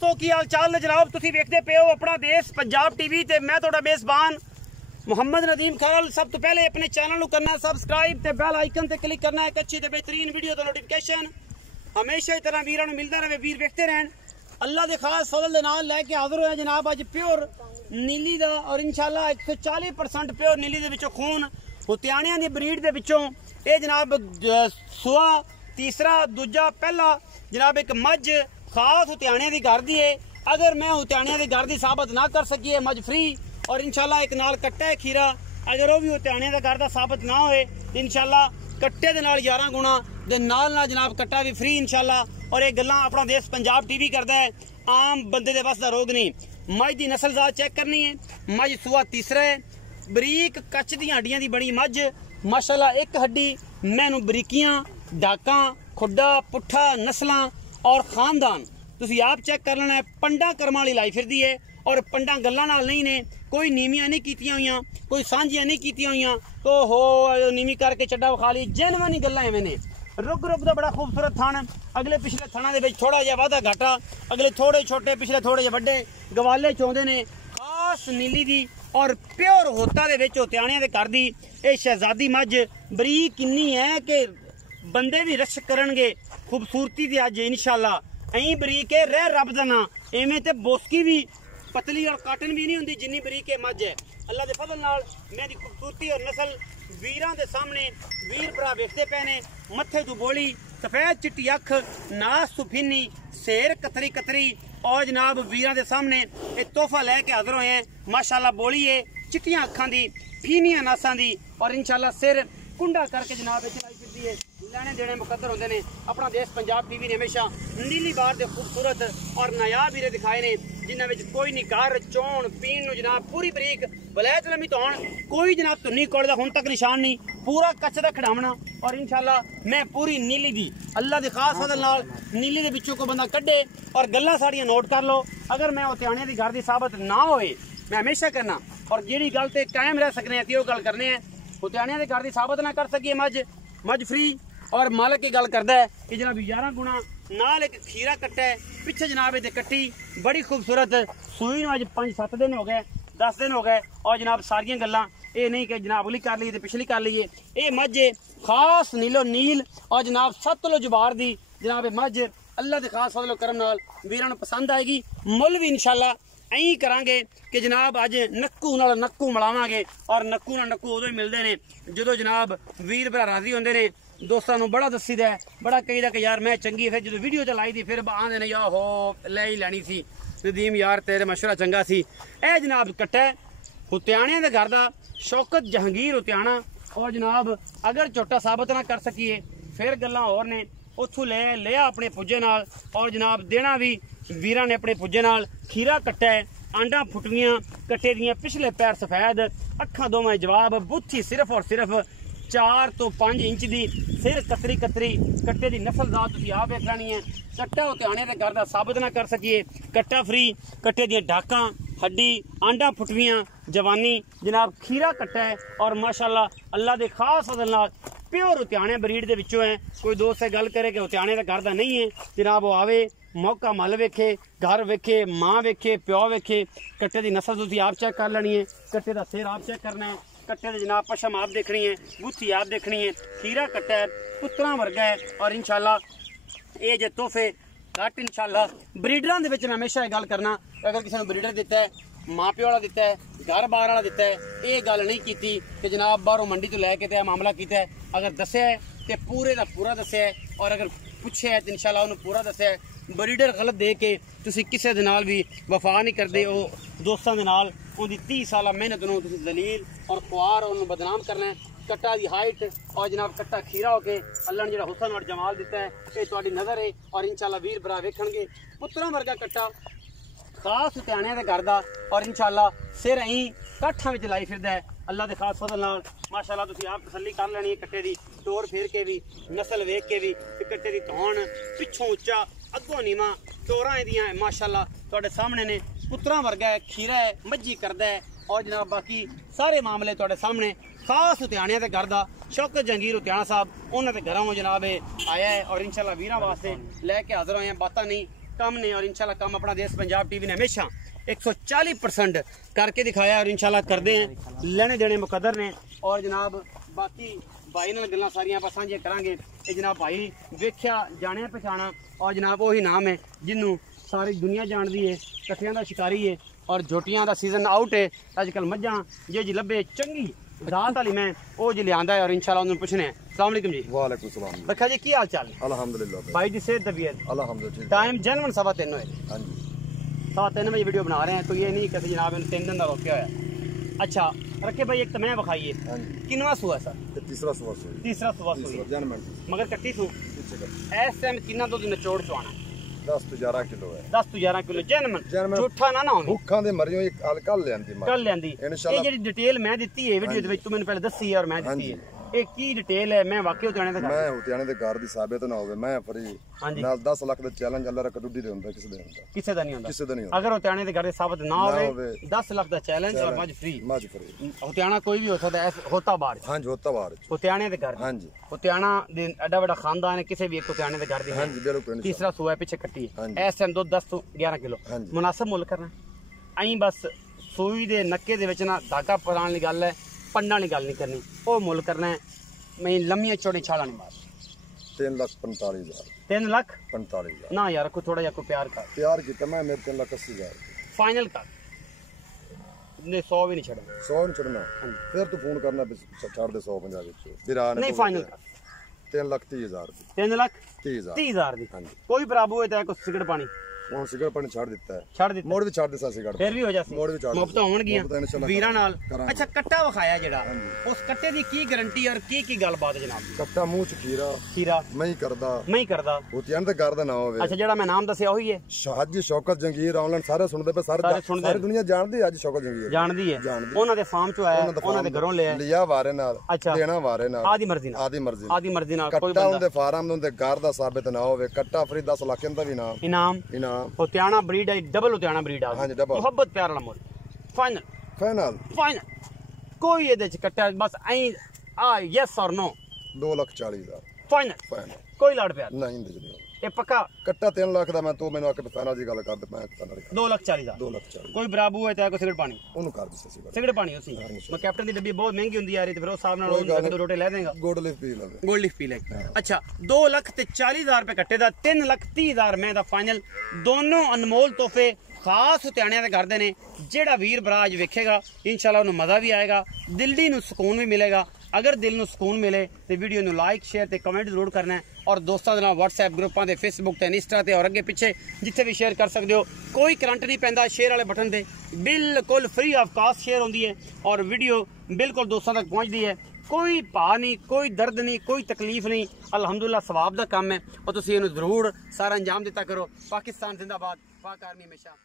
दोस्तों की हाल चाल ने जनाब, तुसी वेखदे पे हो अपना देश पंजाब टीवी ते मैं तुहाडा मेजबान मुहम्मद नदीम खाल। सब तो पहले अपने चैनल करना सबसक्राइब ते बेल आइकन ते क्लिक करना है। अच्छी ते बेहतरीन वीडियो का नोटिफिकेशन हमेशा ही तरह वीरां नूं मिलदा रहे। वीर वेखते रहन। अल्लाह के खास फजल दे नाल लैके हाजिर होया जनाब अज प्योर नीली दा और इंशाल्लाह 140% प्योर नीली दे विचों खून हुत्याणियां दी ब्रीड दे विचों ये जनाब सुआ तीसरा दूजा पहला जनाब एक मज खास हुत्याणियां दी घर दी है। अगर मैं हुत्याणियां दी घर दी साबित ना कर सकी है मज फ्री और इंशाल्लाह एक नाल कट्टा है खीरा, अगर वह भी हुत्याणियां दा घर दा साबित ना होए इंशाल्लाह कट्टे दे नाल 11 गुणा दे नाल जनाब कट्टा भी फ्री इंशाल्लाह। और ये गल्लां अपना देश पंजाब टीवी करदा है, आम बंदे दे बस दा रोग नहीं। मज दी नस्ल जात चेक करनी है। मज सुआ तीसरा है, बरीक कच दी हड्डियां दी बनी मज माशाल्लाह। एक हड्डी मैनू बरीकियां डाकां खुड्डा पुट्ठा नस्लां और खानदान तुसी आप चेक कर लेना है। पंडा कर्मां वाली लाई फिरदी है और पंडा गल्लां नाल नहीं ने, कोई नीवियां नहीं कीतियां हुईयां, कोई सांझियां नहीं कीतियां हुईयां तो हो नीवी करके चड्डा विखा ली, जेनवानी गल्लां एवें ने। रुग रुग दा बड़ा खूबसूरत थण, अगले पिछले थणा दे विच थोड़ा जिहा वाधा घाटा, अगले थोड़े छोटे पिछले थोड़े जिहे वड्डे गवाले चौंदे ने। खास नीली दी और प्योर होता दे विच हुत्याणियां दे घर दी ये शहजादी मज बरीक किन्नी है कि बंदे भी रश करनगे खूबसूरती दी। अज इंशाल्लाह ऐं बरीक है रह रब दा नां, एवें ते बोसकी भी पतली और काटन भी नहीं हुंदी जिन्नी बरीक है मज है। अल्लाह दे फजल नाल मैं दी खूबसूरती और नस्ल वीरां दे सामने वीर भरा वेखदे पे ने। मत्थे तू बोली सफेद चिट्टी अख नास सुफीनी शेर कतरी कतरी और जनाब वीरां दे सामने एक तोहफा लैके हाजिर होए हैं। माशाल्लाह बोली है चिट्टियां अखां दी फीनियां नासां दी और इंशाल्लाह सिर कुंडा करके जनाब लाई फिरदी है। लेने देने मुकद्दर होंदे ने। अपना देश पंजाब टीवी ने हमेशा नीली बार दे खूबसूरत और नायाब हीरे दिखाए ने जिन्हां विच कोई नहीं घर चौन पीण नूं जनाब पूरी बरीक वलैत लम्मी धौण, कोई जनाब धुन्नी कोड़ दा हुण तक निशान नहीं, पूरा कच्च दा खड़ावना। और इंशाल्लाह मैं पूरी नीली दी अल्लाह दे खास फजल नाल नीली दे विचों को बंदा कड्डे और गल्लां साड़ियां नोट कर लो। अगर मैं हुत्याणियां दी घर दी साबित ना होए मैं हमेशा करना और जेहड़ी गल ते कायम रह सकने हैं ओह गल करने हैं। हुत्याणियां दे घर दी साबित ना कर सकिए मज फ्री और मालक की गल करदा है कि जनाब 11 गुणा नाल एक खीरा कट्टा है पिछे जनाब ये कट्टी बड़ी खूबसूरत सूई अज 5-7 दिन हो गए 10 दिन हो गए और जनाब सारियां गल्लां ये नहीं कि जनाब अगली कर लीए पिछली कर लीए। ये मज खास नीलो नील और जनाब सतलुज बार दी जनाब मज अल्लाह के खास फजलो करम नाल वीरां नूं पसंद आएगी। मुल भी इंशाल्लाह ऐं करांगे कि जनाब अज नक्कू नाल नक्कू मिलावांगे और नक्कू नाल नक्कू उदों ही मिलदे ने जदों जनाब वीर भरा राजी होंदे ने। दोस्तों नूं बड़ा दसीदा है, बड़ा कहीदा कि यार मैं चंगी फिर जो वीडियो चलाई दी फिर आंदे ने यार हो लै ही लैनी सी नदीम यार तेरे मशवरा चंगा सी। ए जनाब कट्टा हुत्याणियां दे घर दा शौकत जहांगीर हुत्याणा और जनाब अगर झोटा साबित ना कर सकीए फिर गल्लां होर ने। उत्थों ले लिया अपने पुज्जे नाल और जनाब देना भी वीरां ने अपने पुज्जे नाल। खीरा कट्टा है आंडा फुटवियां कट्टे दियां पिछले पैर सफेद अखां दोवें जवाब बुत्थी सिर्फ और सिर्फ 4 तो 5 इंच दी सिर कतरी कतरी कट्टे दी नस्ल जात तुसीं आप वेख लैनी है। कट्टा हुत्याणे दे घर दा साबित ना कर सकिए कट्टा फ्री कट्टे दियां डाकां हड्डी आंडा फुटवियां जवानी जनाब खीरा कट्टा है और माशाल्लाह अल्लाह दे खास फजल नाल प्योर हुत्याणे ब्रीड दे विचों है। कोई दोस्त गल करे कि हुत्याणे दा घर दा नहीं है जनाब वो आवे मौका मल वेखे घर वेखे माँ वेखे प्यो वेखे। कट्टे की नस्ल तुसीं आप चेक कर लेनी है, कट्टे का सिर आप चेक करना है, कट्टे जनाब पशम आप देखनी है, गुत्थी आप देखनी है। खीरा कट्टा है पुत्तरां वर्गा है और इंशाल्लाह ये जे तोहफे घट इंशाल्लाह ब्रीडरां दे विच मैं हमेशा गल करना अगर किसी ने ब्रीडर दिता है माँ प्यो वाला दिता है घर बार वाला दिता है ये गल नहीं की कि जनाब बाहरों मंडी तो लैके ते मामला किया है। अगर दस्या है तो पूरे का पूरा दस्या है और अगर पुछे है तो इंशाल्लाह उन्होंने पूरा दस्या है। ब्रीडर गलत दे के तुसीं किसी दे नाल भी वफा नहीं करते हो दोस्तों के नाल उनकी 30 साल मेहनत नूं तुसीं दलील और खुआर उन्होंने बदनाम करना है। कट्टा की हाइट और जनाब कट्टा खीरा होके अल्लाह ने जो हुसन और जमाल दिता है ये तुहाडी नज़र है और इंशाल्लाह वीर भरा वेखणगे पुत्तरां वर्गा कट्टा खास हुत्याणियां दे घर दा और इंशाल्लाह सिर अहीं काठां विच लाई फिरदा है। अल्लाह दे खास फजल नाल माशाल्लाह तुसीं आप तसल्ली कर लैनी है कट्टे दी टोर फेर के भी नस्ल वेख के भी कट्टे दी धौण पिछों उच्चा अगों नीवा टोरां इहदियां माशाल्लाह तुहाडे सामने ने पुत्तरां वर्गा है खीरा है मज्जी करदा है और जनाब बाकी सारे मामले तुहाडे सामने। खास हुत्याणियां दे घर दा शौकत जहांगीर हुत्याणा साहब उन्हां दे घरों जनाब आया है और इंशाल्लाह वीरां वास्ते लैके हाजिर होए हैं। बातां नहीं काम ने और इंशाल्लाह काम अपना देश पंजाब टीवी ने हमेशा 140% करके दिखाया और इंशाल्लाह करते हैं। लेने देने मुकद्दर ने और जनाब बाकी भाई नाल गल्लां सारियां आपां सांझे करांगे। ये जनाब भाई वेख्या जाने पछाणा और जनाब वही नाम है जिन्हों सारी दुनिया जानती है। कट्ठियां दा शिकारी है और झोटियां दा सीजन आउट है। अजकल मज्जां जे लब्बे चंगी रात वाली मैं वो जी लिया है और इंशाल्लाह उन्होंने पूछने हैं। अस्सलाम वालेकुम जी। वालेकुम सलाम। रखा जी की हाल चाल है? अल्हम्दुलिल्लाह भाई जी सेहत तबीयत? अल्हम्दुलिल्लाह। टाइम जनवन 3:15 है। हाँ जी 3:15 बजे वीडियो बना रहे हैं तो ये नहीं कहते जनाब इन 3 दिन का रोकिया होया। अच्छा रखे भाई एक तो मैं बखाइए हाँ जी किनवा सुआ सर? तीसरा सुबह से तीसरा सुआ सुई मगर कट्टी सू इस टाइम कितना दुध निचोड़ चुआना? 10 ਤੋਂ 11 किलो है। 10 ਤੋਂ 11 किलो जनमन झूठा ना ना होवे भुੱਖਾਂ ਦੇ ਮਰੀਓ ਇੱਕ ਕਲ ਲਿਆਂਦੀ कल लियांदी। ये ਜਿਹੜੀ डिटेल मैं ਦਿੱਤੀ है वीडियो ਦੇ ਵਿੱਚ ਤੂੰ ਮੈਨੂੰ ਪਹਿਲੇ ਦੱਸੀ और मैं ਦਿੱਤੀ है ਇਹ ਕੀ डिटेल है? मैं वाकई उताने ਦਾ ਮੈਂ ਉਤਿਆਣੇ ਦੇ ਘਰ ਦੀ ਸਾਬਿਤ ਨਾ ਹੋਵੇ ਮੈਂ ਫਰੀ ਹਾਂਜੀ ਨਾਲ 10 ਲੱਖ ਦਾ ਚੈਲੰਜ ਅੱਲਾ ਰੱਖ ਡੁੱਡੀ ਦੇ ਹੁੰਦਾ ਕਿਸੇ ਦੇ ਹੁੰਦਾ ਕਿਸੇ ਦਾ ਨਹੀਂ ਹੁੰਦਾ। ਕਿਸੇ ਦਾ ਨਹੀਂ ਹੁੰਦਾ अगर उताने ਦੇ ਘਰ ਦੇ ਸਾਬਤ ਨਾ ਹੋਵੇ 10 ਲੱਖ ਦਾ ਚੈलेंज और मज फ्री ਮੱਝ ਫਰੀ उताना कोई भी हो सकता है होता बाहर ਹਾਂਜੀ ਹੋਤਾ ਬਾਹਰ उताने ਦੇ ਘਰ ਹਾਂਜੀ उताना ਦੇ ਐਡਾ ਵੱਡਾ ਖਾਨਦਾਨ ਹੈ ਕਿਸੇ ਵੀ ਇੱਕ ਉਤਾਨੇ ਦੇ ਘਰ ਦੀ ਹੈ। ਹਾਂਜੀ ਬਿਲਕੁਲ तीसरा सूआ है पीछे कट्टी ਹਾਂਜੀ। है इस टाइम दुध 10 ਤੋਂ 11 किलो ਹਾਂਜੀ। मुनासिब मुल करना अं बस सूई दे नक्के दे विच ना धागा पराण वाली गल है पंडा वाली गल नहीं करनी वो मुल करना है। मैं लम्मियां चौड़ी छाला नहीं मार 3,45,000 3 लाख 45,000 ना यार कोई थोड़ा जा कोई प्यार कर प्यार की मैं मेरे 3,80,000 फाइनल कर ने 100 भी नहीं छड़ना 100 नहीं छड़ना फिर तू फोन करना छड़ दे 150 विच बिरा नहीं फाइनल कर 3,30,000 3 लाख 30,000 30,000 दी ਹਾਂਜੀ। कोई बराबू है कोई सिगरेट पानी ਹੁਣ ਸਿਗਰਟ ਪਾਣੀ ਛੱਡ ਦਿੱਤਾ ਹੈ ਛੱਡ ਦਿੱਤਾ ਮੋੜ ਵੀ ਛੱਡ ਦਿੱਤਾ ਸਿਗਰਟ फिर भी हो जासी ਮੋੜ ਵੀ ਛੱਡ ਮੁਫਤ ਹੋਣਗੀਆਂ ਮੁਫਤ ਇਨਸ਼ਾਅੱਲਾ ਵੀਰਾਂ ਨਾਲ। ਕਰਾਂਗੇ। ਅੱਛਾ ਕੱਟਾ ਵਿਖਾਇਆ ਜਿਹੜਾ ਉਸ ਕੱਟੇ ਦੀ ਕੀ ਗਾਰੰਟੀ ਔਰ ਕੀ ਗੱਲਬਾਤ ਜਨਾਬ? ਕੱਟਾ ਮੂੰਹ ਚ ਖੀਰਾ ਖੀਰਾ ਮੈਂ ਹੀ ਕਰਦਾ ਮੈਂ ਹੀ ਕਰਦਾ। ਹੁਤਿਆਂ ਦੇ ਘਰ ਦਾ ਨਾ ਹੋਵੇ। ਅੱਛਾ ਜਿਹੜਾ ਮੈਂ ਨਾਮ ਦੱਸਿਆ ਉਹੀ ਹੈ ਹਾਜੀ ਸ਼ੌਕਤ ਜੰਗੀਰ ਆਨਲਾਈਨ ਸਾਰੇ ਸੁਣਦੇ ਪਏ ਸਾਰੇ ਸੁਣਦੇ ਸਾਰੀ ਦੁਨੀਆ ਜਾਣਦੀ ਅੱਜ ਸ਼ੌਕਤ ਜੰਗੀਰ ਜਾਣਦੀ ਹੈ। ਜਾਣਦੀ। ਉਹਨਾਂ ਦੇ ਫਾਰਮ ਚੋਂ ਆਇਆ ਉਹਨਾਂ ਦੇ ਘਰੋਂ ਲਿਆ ਲਿਆ ਵਾਰੇ ਨਾਲ ਅੱਛਾ। ਦੇਣਾ ਵਾਰੇ ਨਾਲ ਆਦੀ ਮਰਜ਼ੀ ਨਾਲ ਆਦੀ ਮਰਜ਼ੀ ਨਾਲ ਕੋਈ ਕੱਟਾ ਬੰਦਾ ਉਹਦੇ ਫਾਰਮ ਦੇ ਘਰ ਦਾ ਸਾਬਿਤ ਨਾ ਹੋਵੇ ਕੱਟਾ ਫਰੀ 10 ਲੱਖ ਦਾ ਵੀ ਨਾ ਇਨਾਮ ਇਨਾਮ ਹੁਤਿਆਣਾ ਬਰੀਡ ਹੈ ਡਬਲ ਹੁਤਿਆਣਾ ਬਰੀਡ ਆ ਹਾਂਜੀ, double। ਮੁਹੱਬਤ ਪਿਆਰ ਵਾਲਾ ਮੁੱਲ ਫਾਈਨਲ ਫਾਈਨਲ ਕੋਈ ਇਹਦੇ ਚ ਕੱਟਾ ਬਸ ਐਂ ਆ ਯੈਸ ਔਰ ਨੋ 2,40,000 ਫਾਈਨਲ ਕੋਈ ਲੜ ਪਿਆਰ ਨਹੀਂ ਦੇ ਜਣੀ ਇਹ ਪੱਕਾ ਕੱਟਾ 3 ਲੱਖ ਦਾ ਮੈਂ ਤੂੰ ਮੈਨੂੰ ਆਕੇ ਫਾਈਨਲ ਦੀ ਗੱਲ ਕਰ ਦੇ ਮੈਂ ਫਾਈਨਲ 2,40,000 2,40,000 ਕੋਈ ਬਰਾਬੂ ਹੈ ਤਾਂ ਕੋਈ ਸਿਗਰਟ ਪਾਣੀ ਉਹਨੂੰ ਕਰ ਦਿੱਤਾ ਸੀ ਸਿਗਰਟ ਪਾਣੀ ਉਸੇ ਮੈਂ ਕੈਪਟਨ ਦੀ ਡੱਬੀ ਬਹੁਤ ਮਹਿੰਗੀ ਹੁੰਦੀ ਆ ਰਹੀ ਤੇ ਫਿਰ ਉਸ ਹਿਸਾਬ ਨਾਲ ਉਹਨੂੰ ਦੋ ਰੋਟੇ ਲੈ ਦੇਗਾ ਗੋਲਡ ਲਿਫ ਪੀ ਲਵੇ ਗੋਲਡ ਲਿਫ ਪੀ ਲੈ। ਅੱਛਾ 2,40,000 ਰੁਪਏ ਕੱਟੇ ਦਾ 3,30,000 ਮੈਂ ਦਾ ਫਾਈਨਲ ਦੋਨੋਂ ਅਨਮੋਲ ਤੋਹਫੇ ਖਾਸ ਹੁਤਿਆਣਿਆਂ ਦੇ ਕਰਦੇ ਨੇ। ਜਿਹੜਾ ਵੀਰ ਬਰਾਜ ਵੇਖੇਗਾ ਇੰਸ਼ਾਅੱਲਾ ਉਹਨੂੰ ਮਜ਼ਾ ਵੀ ਆਏਗਾ ਦਿਲ ਨੂੰ ਸਕੂਨ ਵੀ ਮਿਲੇਗਾ। अगर दिल ਨੂੰ ਸਕੂਨ ਮਿਲੇ ਤੇ ਵੀਡੀਓ ਨੂੰ ਲਾਈਕ ਸ਼ੇਅਰ ਤੇ ਕਮੈਂਟ ਜ਼ਰੂਰ ਕਰਨਾ ਹੈ ਔਰ ਦੋਸਤਾਂ ਦੇ ਨਾਲ WhatsApp ਗਰੁੱਪਾਂ ਤੇ Facebook ਤੇ ਇੰਸਟਾ ਤੇ ਔਰ ਅੱਗੇ ਪਿੱਛੇ ਜਿੱਥੇ ਵੀ ਸ਼ੇਅਰ ਕਰ ਸਕਦੇ ਹੋ। ਕੋਈ ਕਰੰਟ ਨਹੀਂ ਪੈਂਦਾ ਸ਼ੇਅਰ ਵਾਲੇ ਬਟਨ ਤੇ ਬਿਲਕੁਲ ਫ੍ਰੀ ਆਫ ਕਾਸਟ ਸ਼ੇਅਰ ਹੁੰਦੀ ਹੈ ਔਰ ਵੀਡੀਓ ਬਿਲकुल ਦੋਸਤਾਂ ਤੱਕ ਪਹੁੰਚਦੀ ਹੈ। ਕੋਈ ਭਾ ਨਹੀਂ ਕੋਈ ਦਰਦ ਨਹੀਂ ਕੋਈ ਤਕਲੀਫ ਨਹੀਂ ਅਲਹਮਦੁਲਿਲਾ ਸਵਾਬ ਦਾ ਕੰਮ ਹੈ और ਤੁਸੀਂ ਇਹਨੂੰ ਜ਼ਰੂਰ ਸਾਰਾ ਅੰਜਾਮ ਦਿੱਤਾ ਕਰੋ। ਪਾਕਿਸਤਾਨ ਜ਼ਿੰਦਾਬਾਦ ਪਾਕ ਆਰਮੀ ਹਮੇਸ਼ਾ